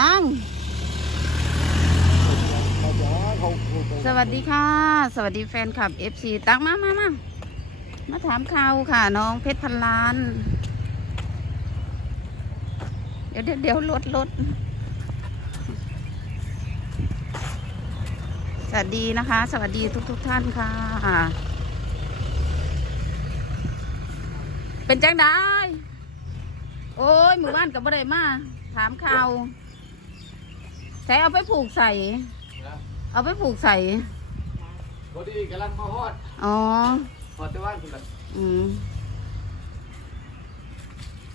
ตั้งเขาจะเขาเขาสวัสดีค่ะ สวัสดีแฟนคลับ FC ตั้งมามามามาถามข่าวค่ะ น้องเพชรพันล้าน เดี๋ยวเดี๋ยวเดี๋ยวลดลดสวัสดีนะคะ สวัสดีทุกทุกๆท่านค่ะ เป็นจังได้ โอ้ยหมู่บ้านกับบ่ได้มา ถามข่าว ใส่เอาไปผูกใส่ เอาไปผูกใส่ พอดีกำลังมาฮอดอ๋อฮอดแต่ว่าคุณแบบอืม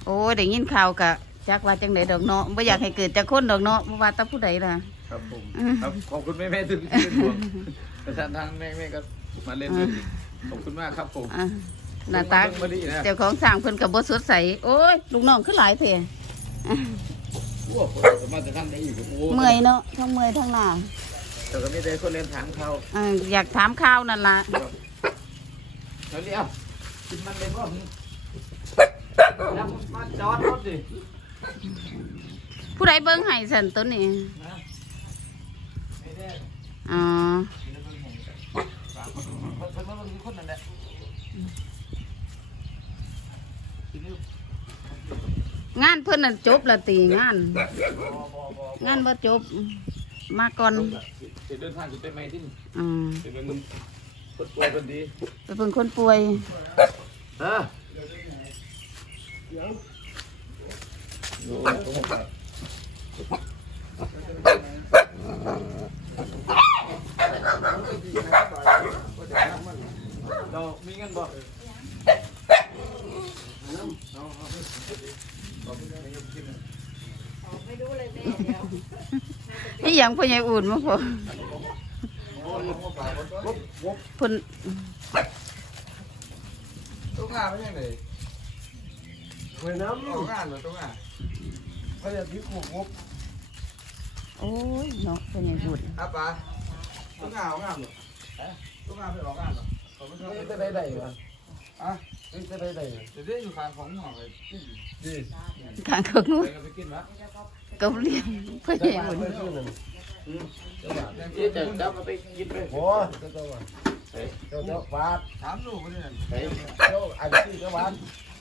โอ้ยได้ยินข่าวกะจักว่าจังไดดอกเนาะไม่อยากให้เกิดจากคนดอกเนาะบ่ว่าแตาผู้ใดล่ะ ครับผมอืมครับขอบคุณแม่แม่ทุกที่เป็นห่วงประธานทางแม่แม่ก็มาเล่นด้วยขอบคุณมากครับผมอะหน้าตามาดีนะเจ้าของสร้างเพิ่นก็บ่สดใส โอ้ย ลูกน้องคือหลายแท้โอ้โหสามารถ จะทำได้อีกโอ้โหเมื่อยเนาะทั้งเมื่อยทั้งหน้าแต่ก็ไม่ได้คนเล่นถามเขาอ่าอยากถามข่าวนั่นล่ะแล้วนี่เอ้ากินมันเลยพ่อแล้วมาจอดรถดิผู้ใดเบิ่งให้สั่นตัวนี้นะไม่ได้อ๋อมันมันมันมีคนนั่นแหละทีนี้ งานเพิ่นน่ะจบและตีงานบอบอบองานบ่จบ มาก่อนจะเดินทางจะไปไหมที่นี่อืมจะเป็นมึงคนป่วยคนดีไปเพิ่นคนป่วยฮะเรามีเงินบ่ นี่หยังพ่อใหญ่อุ่นมาพอเพิ่นตุ้งงานไม่ใช่ไหนเว้ยน้ำตุ้งงานเหรอตุ้งงานเขาจะทิ้งหมกงบโอ้ยเนาะพ่อใหญ่อุ่นครับป้าตุ้งงานงานเหรอตุ้งงานไปออกงานเหรอผมไม่ชอบนี่จะได้ได้เหรอ อะนี่จะได้ได้เหรอเดี๋ยวได้อยู่ข้างของหมอเลยดีข้างเขานู้นไปกันไปกินวะก็เรียกพ่อใหญ่อุ่นไม่ชื่อนั่นเจ๊จะจับมาไปกินไปโอ้เจ้าเจ้าว่าเจ้าเจ้าบาทถามลูกคนนี้เจ้าอันที่เจ้าบาท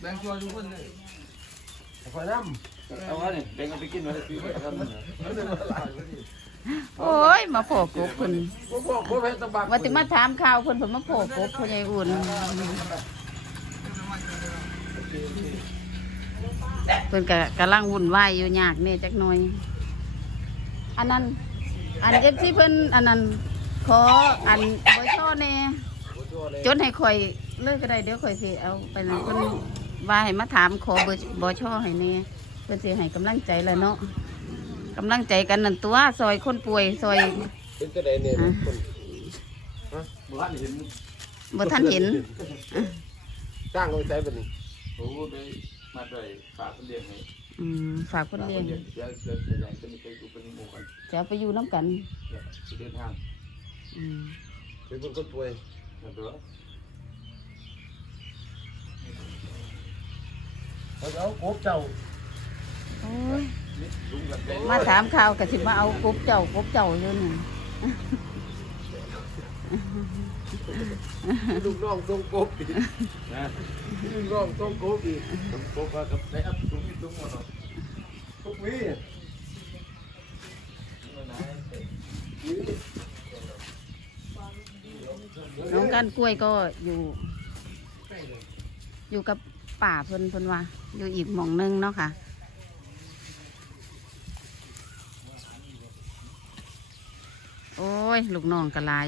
แบ่งตัวทุกคนเลยคอยน้เอาวะนี่แบ่งกันไปกินมาซื้อไปทำนะโอ้ยมาโผล่กบเพิ่นำพวกพวกพวกเพชรตะบักว่าถึงมาถามข่าวเพิ่นเพิ่นมาโผล่กบพ่อใหญ่อุ่น เพิ่นก็กำลังวุ่นวายอยู่ยากแน่จักหน่อย อันนั้น อันเอฟซีเพิ่นอันนั้น ขออันบ่ช่อแน่จดให้ข่อยเลยก็ได้เดี๋ยวข่อยสิเอาไปนั่นเพิ่นว่าให้มาถามขอเบอร์บอช่อให้แน่เพิ่นสิให้กำลังใจแล้วเนาะกำลังใจกันนั่นตัวซอยคนป่วยซอยเป็นจะได้เนี่ยคนบ้านเห็นบ่ทันเห็นจ้างเขาใช้เป็นโอ้ไป มาด้วยฝากคนเดียวให้อืมฝากคนเลี้ยงเดี๋ยวเดี๋ยวเดี๋ยวเดี๋ยวจะมีไปดูเป็นหมู่กันจะเอาไปอยู่น้ำกันเดินทางอืมเป็นคนคนป่วยมาดูเขาจะเอากบเจ้าโอ้ยลุงกับใจมาถามข่าวก็สิมาเอากบเจ้ากบเจ้าอยู่นี่ ลูกน้องทรงกบอีกนะลูกน้องทรงกบอีกผมพบกับได้ครับลุงมีลุงหมดทุกวีน้องกันกล้วยก็อยู่ อยู่กับป่าเพิ่นเพิ่นว่าอยู่อีกหม่องหนึงเนาะค่ะโอ้ย ลูกน้องกระลา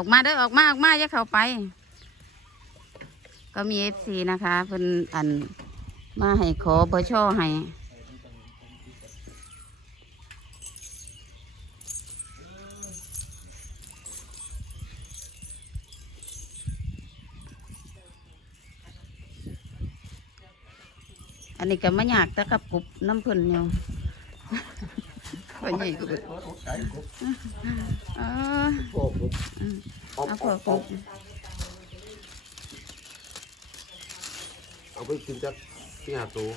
ออกมาเด้อออกมาออกมาอย่าเข้าไป ก็มีเอฟซีนะคะเพิ่นอันมาให้ขอเบอช่อให้อันนี้ก็มาอยากแต่กับกรุบน้ำพิ่นอยู่ พ่อใหญ่กบเออพวกกบเอาพอกบเอาไปกินจักที่หาตัว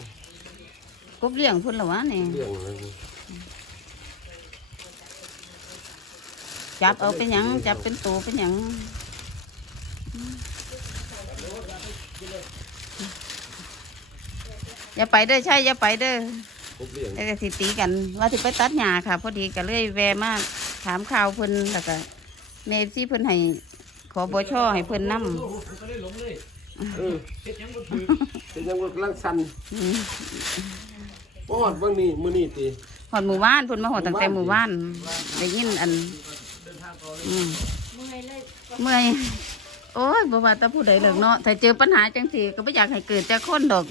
กบเลี้ยงพุ่นละวะนี่เลี้ยงอะไรนี่จับเอาเป็นหยังจับเป็นตัวเป็นหยังอย่าไปเด้อใช่อย่าไปเด้อกบเลี้ยง แล้วก็สิตีกันว่าสิไปตัดหญ้าค่ะ พอดีก็เลยแวะมาถามข่าวเพิ่นแล้วก็เมซี่เพิ่นให้ขอบช่อให้เพิ่นนำก็ได้หลงเลยเออเฮ็ดหยังบ่ถือเป็นยังว่ากำลังสั่นบ่ฮอดเบิ่งนี่มื้อนี้ติหอดหมู่บ้านเพิ่นมาหอดตั้งแต่หมู่บ้านได้ยินอันอืมเมื่อยโอ้ยบ่ว่าแต่ผู้ใดเลิกเนาะถ้าเจอปัญหาจังซี่ก็บ่อยากให้เกิดจากคนดอก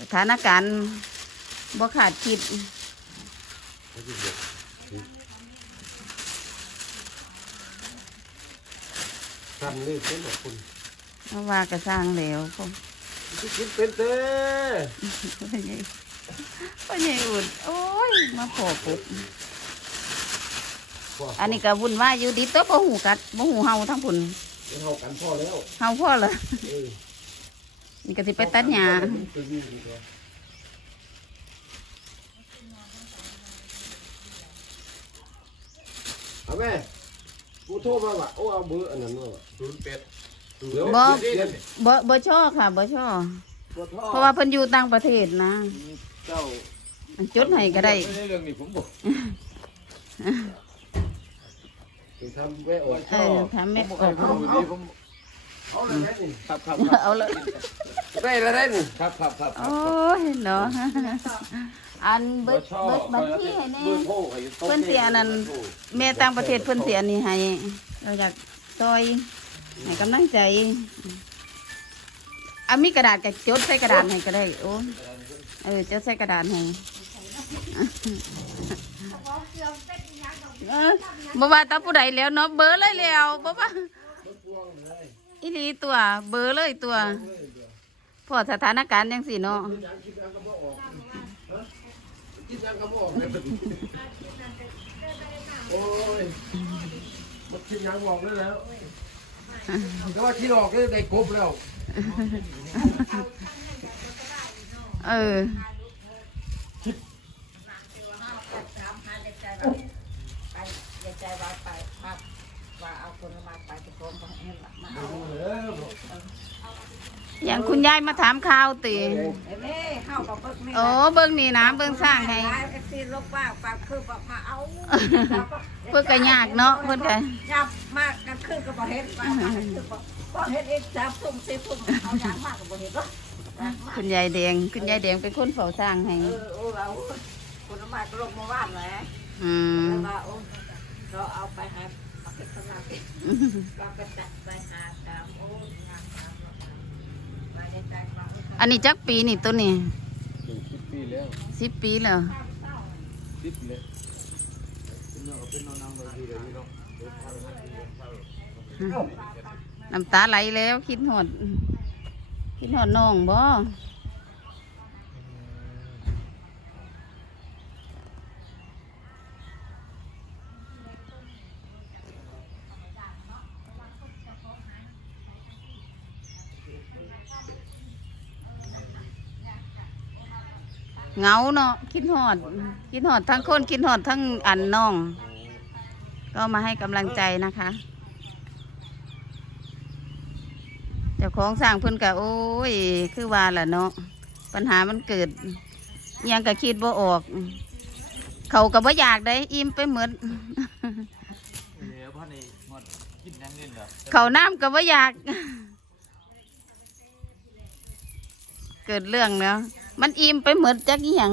สถานการณ์บ่ขาดคิดสั่นเลยเป็นแบบคุณเพราะว่ากระสร้างแล้วพ่อสิกินเป็นเด้อพ่อใหญ่พ่อใหญ่อุ่นโอ้ยมาพอปุ๊บอันนี้ก็วุ่นวายอยู่ดีตัวบ่หูกัดบ่หูเฮาทั้งพุ่นเฮากันพอแล้วเฮาพ่อละเออ นี่ก็สิไปตัดหญ้าตัวนี้ดีกว่าเอาแม่กูโทรมาว่าโอ้เอาเบอร์อันนั้นมาว่ะศูนย์เป็ดเดี๋ยวบ่เดี๋ยวบ่บ่ชอค่ะบ่ชอปวดท้อเพราะว่าเพิ่นอยู่ต่างประเทศนะเจ้าจดให้ก็ได้ม่เรื่องนี้ผมบอกไปทำแวะอดเออถามแม่ผมอบอกอกให้ผมดีผม เอาเลยได้นี่ครับครับเอาเลยได้แล้วได้นี่ครับครับครับโอ้ยเนาะอันเบิดเบิดบัญชีให้แน่เบอร์โทรให้ตรงเพิ่นสิอันนั้นแม่ต่างประเทศเพิ่นเสียนี่ให้เราอยากซอยให้กำลังใจอามีกระดาษกับจดใส่กระดาษให้ก็ได้โอ้เออจดใส่กระดาษให้เออบ่ว่าแตาผู้ใดแล้วเนาะเบอร์เลยแล้วบ่ว่า อีหลีตัว เบอร์เลยตัวพอสถานการณ์จังสี่เนาะคิดยังก็บอกเลยโอ้ยมันคิดยังบอกได้แล้วแต่ว่าคิดออกก็ได้ครบแล้ว เออไปอย่าใจว่าไปมา ว่าเอาคนมาไปตะโกนบอกให้มามาเอาอย่างคุณยายมาถามข่าวติเอ้ยแม่เข้ากับเบิกนี่โอ้เบิ่งนี่นะเบิ่งสร้างให้ไอ้ที่ลบว่าปากคือบอกมาเอาเพิ่นก็ยากเนาะเพิ่นก็ยับมากกันคือก็บ่เห็นว่าคือบ่บ่เห็นอีกจับทุ่มสิทุ่มเอาอย่างมากก็บ่เห็นหรอกคุณยายแดง คุณยายแดงเป็นคนเฝ้าสร้างให้เออโอ้เราคนมาก็ลงมาบ้านแหละอืม แล้วว่าโอ้เราเอาไปหา อ้งามตามไปได้ใจมาอันนี้จักปีนี่ตัวนี้สิบปีแล้วสิบปีแล้วสิบเลยเป็นเนาะเป็นนอนนั่งเลยทีเดียวนี่เนาะน้ำตาไหลแล้ว คิดหอดคิดหอดน้องบ่ เหงาเนาะคิดหอด คิดหอดทั้งคนคิดหอดทั้งอันน้อง ก็มาให้กำลังใจนะคะเจ้าของสร้างเพิ่นกะโอ้ย คือว่าล่ะเนาะปัญหามันเกิดยังก็คิดบ่ออก เขาก็บ่อยากได้อิ่มไปเหมดกินเขาน้ำก็บ่อยาก เกิดเรื่องแล้ว มันอิ่มไปหมดจักอหยัง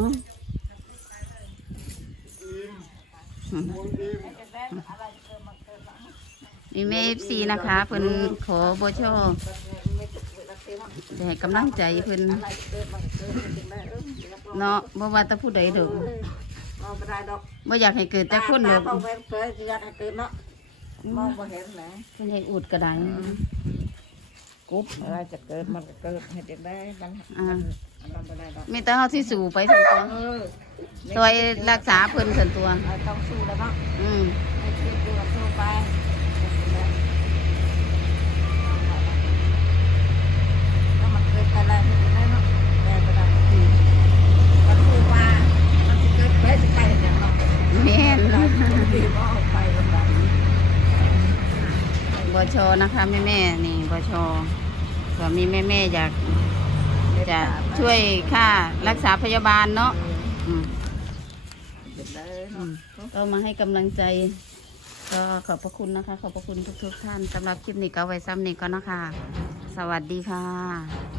มีเมฟซีนะคะเพิ่นขอโบโชจะให้กำลังใจเพิ่นเนาะบ่ว่าแต่ผู้ใดดอกมองไม่ได้ดอกบ่อยากให้เกิดแต่คนดอกตาเว้นเคยจะอยากให้ตื่นเนาะมองไม่เห็นนะเพิ่นให้อุดก็ได้กุ๊บอะไรจะเกิดมันก็เกิดเห็นได้มันอ่า มีแต่เฮาที่สู่ไปสันตัวซอยรักษาเพิ่นสันตัว ต้องสู้แล้วบ้างอืมให้ชีวบถ้ามันเกิดอะไรที่เนได้เนาะแต่ก็ได้มันคือว่ามันจะเกิดไปจะไปอย่างนาะแม่ดีว่อไปลำบากบชนะคะแม่แม่นี่บชสามีแม่แม่อยาก จะช่วยค่ารักษาพยาบาลเนาะอืมเด็ดเลยอืเนาะมก็มาให้กำลังใจ ก็ขอบพระคุณนะคะ ขอบพระคุณทุกๆท่านสำหรับคลิปนี้ก็เอาไว้ซ้ำนี้ก็นะคะ สวัสดีค่ะ